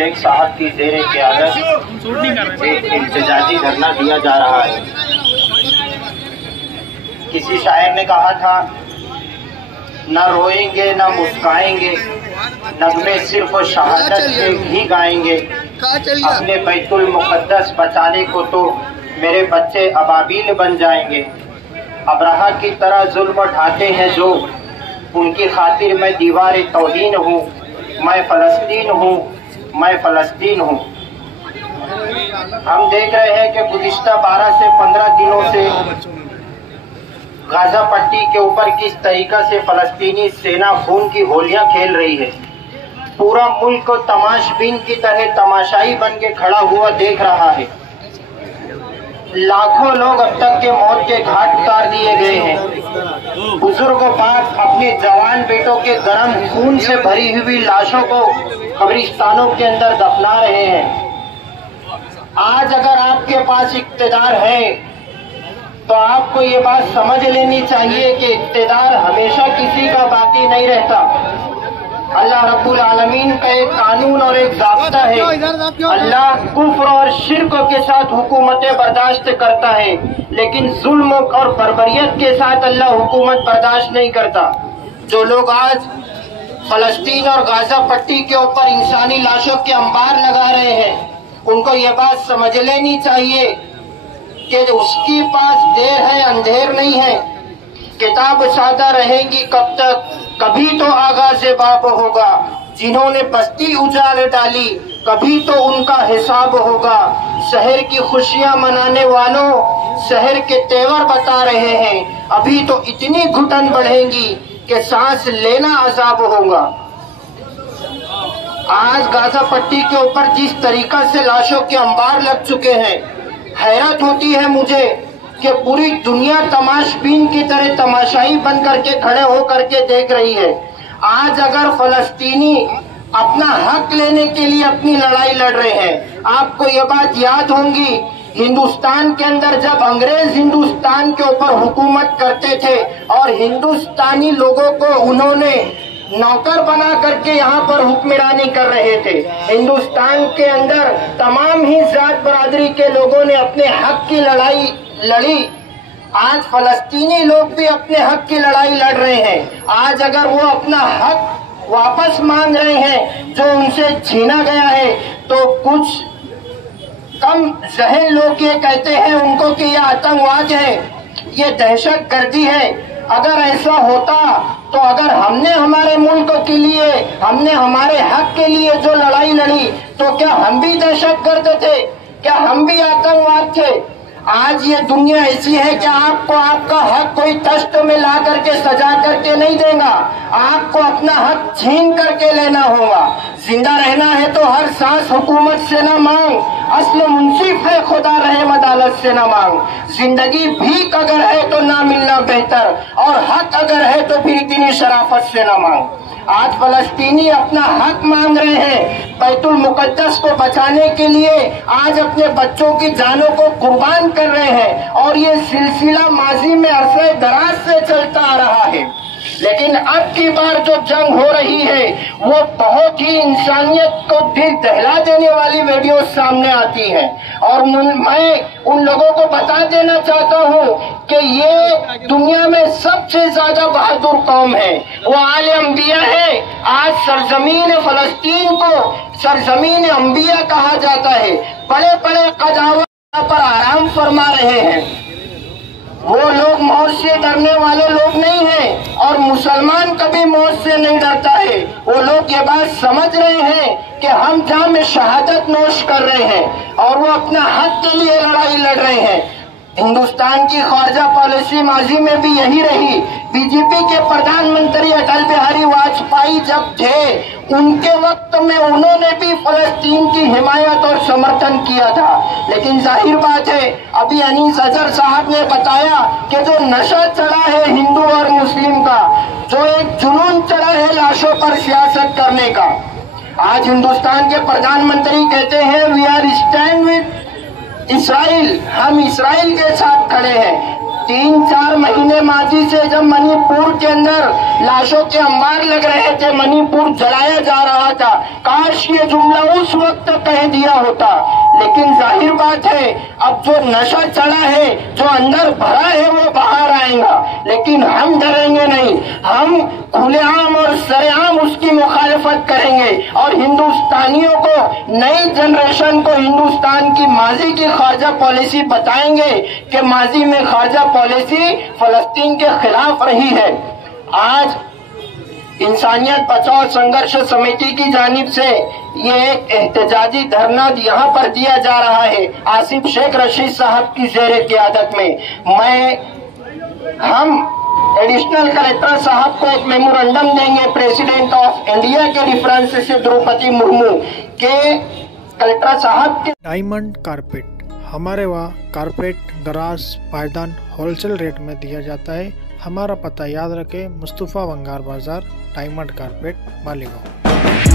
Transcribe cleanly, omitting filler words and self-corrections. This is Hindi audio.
शेख साहब की ज़ेरे क़यादत एक एहतजाजी धरना दिया जा रहा है। किसी शायर ने कहा था, न रोएंगे न मुस्काएंगे, नगमे सिर्फ शहादत के ही गाएंगे। अपने बैतुल मुक़द्दस बचाने को तो मेरे बच्चे अबाबील बन जाएंगे। अब्राहा की तरह जुल्म ढाते हैं जो, उनकी खातिर मैं दीवार तौहीन हूँ। मैं फ़लस्तीन हूँ, मैं फ़लस्तीन हूँ। हम देख रहे हैं कि गुज़िश्ता 12 से 15 दिनों से गाज़ा पट्टी के ऊपर किस तरीक़ा से फ़लस्तीनी सेना खून की होलियां खेल रही है। पूरा मुल्क तमाशबीन की तरह तमाशाई बन के खड़ा हुआ देख रहा है। लाखों लोग अब तक के मौत के घाट उतार दिए गए हैं। बुजुर्ग बाप अपने जवान बेटों के गर्म खून से भरी हुई लाशों को कब्रिस्तानों के अंदर दफना रहे हैं। आज अगर आपके पास इक़्तिदार है तो आपको ये बात समझ लेनी चाहिए कि इक़्तिदार हमेशा किसी का बाकी नहीं रहता। अल्लाह रब्बुल आलमीन का एक कानून और एक ज़ाब्ता है। अल्लाह कुफ्र और शिर्क के साथ हुकूमतें बर्दाश्त करता है, लेकिन जुल्म और बर्बरियत के साथ अल्लाह हुकूमत बर्दाश्त नहीं करता। जो लोग आज फ़लस्तीन और गाज़ा पट्टी के ऊपर इंसानी लाशों के अंबार लगा रहे हैं, उनको ये बात समझ लेनी चाहिए कि उसके पास देर है अंधेर नहीं है। किताब सादा रहेगी कब तक, कभी तो आगाज़ बाब होगा। जिन्होंने बस्ती उजाड़ डाली, कभी तो उनका हिसाब होगा। शहर की खुशियां मनाने वालों, शहर के तेवर बता रहे हैं, अभी तो इतनी घुटन बढ़ेगी कि सांस लेना अजाब होगा। आज गाज़ा पट्टी के ऊपर जिस तरीका से लाशों के अंबार लग चुके हैं, हैरत होती है मुझे कि पूरी दुनिया तमाशबीन की तरह तमाशाई बन करके खड़े हो करके देख रही है। आज अगर फ़लस्तीनी अपना हक लेने के लिए अपनी लड़ाई लड़ रहे हैं, आपको ये बात याद होगी, हिंदुस्तान के अंदर जब अंग्रेज हिंदुस्तान के ऊपर हुकूमत करते थे और हिंदुस्तानी लोगों को उन्होंने नौकर बना करके यहाँ पर हुक्मरानी कर रहे थे। हिंदुस्तान के अंदर तमाम ही जात बरादरी के लोगों ने अपने हक की लड़ाई लड़ी। आज फ़लस्तीनी लोग भी अपने हक की लड़ाई लड़ रहे हैं। आज अगर वो अपना हक वापस मांग रहे हैं जो उनसे छीना गया है, तो कुछ कम जहन लोग ये कहते हैं उनको कि यह आतंकवाद है, ये दहशत गर्दी है। अगर ऐसा होता तो अगर हमने हमारे मुल्क के लिए, हमने हमारे हक के लिए जो लड़ाई लड़ी, तो क्या हम भी दहशतगर्द थे? क्या हम भी आतंकवाद थे? आज ये दुनिया ऐसी है कि आपको आपका हक कोई तश्त में ला करके सजा करके नहीं देगा, आपको अपना हक छीन करके लेना होगा। जिंदा रहना है तो हर सांस हुकूमत से न मांग, असल मुंसिफ है खुदा रहम अदालत से न मांग। जिंदगी भीख अगर है तो ना मिलना बेहतर, और हक अगर है तो फिर इतनी शराफत से न मांग। आज फ़लस्तीनी अपना हक मांग रहे हैं, बैतुल मुक़द्दस को बचाने के लिए आज अपने बच्चों की जानों को कुर्बान कर रहे हैं, और ये सिलसिला माजी में अरसे दराज से चलता आ रहा है। लेकिन अब की बार जो जंग हो रही है वो बहुत ही इंसानियत को दिल दहला देने वाली वीडियो सामने आती है, और मैं उन लोगों को बता देना चाहता हूँ कि ये दुनिया में सबसे ज्यादा बहादुर कौम है, वो आले अंबिया है। आज सरजमीन फ़लस्तीन को सरजमीन अंबिया कहा जाता है। बड़े बड़े कदावर पर आराम फरमा रहे हैं। वो लोग मौत से डरने वाले लोग नहीं हैं, और मुसलमान कभी मौत से नहीं डरता है। वो लोग ये बात समझ रहे हैं कि हम जाम शहादत नोश कर रहे हैं, और वो अपना हक के लिए लड़ाई लड़ रहे हैं। हिंदुस्तान की खारजा पॉलिसी माजी में भी यही रही। बीजेपी के प्रधानमंत्री अटल बिहारी वाजपेयी जब थे, उनके वक्त में उन्होंने भी फ़लस्तीन की हिमायत और समर्थन किया था। लेकिन जाहिर बात है, अभी अनीस अजहर साहब ने बताया कि जो नशा चढ़ा है हिंदू और मुस्लिम का, जो एक जुनून चढ़ा है लाशों पर सियासत करने का। आज हिंदुस्तान के प्रधानमंत्री कहते हैं we are stand with Israel, हम इसराइल के साथ खड़े हैं। 3-4 महीने माजी से जब मणिपुर के अंदर लाशों के अंबार लग रहे थे, मणिपुर जलाया जा रहा था, काश ये जुमला उस वक्त कह दिया होता। लेकिन जाहिर बात है, अब जो नशा चढ़ा है, जो अंदर भरा है, वो बाहर आएगा। लेकिन हम डरेंगे नहीं, हम खुलेआम और सरेआम उसकी मुखालफत करेंगे और हिंदुस्तानियों को, नई जनरेशन को हिंदुस्तान की माजी की खारजा पॉलिसी बताएंगे कि माजी में खारजा पॉलिसी फलस्तीन के खिलाफ रही है। आज इंसानियत बचाओ संघर्ष समिति की जानिब से ये एक एहतजाजी धरना यहाँ पर दिया जा रहा है, आसिफ शेख रशीद साहब की ज़ेरे क़ियादत में। हम एडिशनल कलेक्टर साहब को एक मेमोरेंडम देंगे प्रेसिडेंट ऑफ इंडिया के रेफरेंस से द्रौपदी मुर्मू के कलेक्टर साहब के। डायमंड कारपेट, हमारे वहाँ कारपेट, दराज, पायदान होलसेल रेट में दिया जाता है। हमारा पता याद रखें, मुस्तफ़ा वंगार बाजार, डायमंड कारपेट, मालीगांव।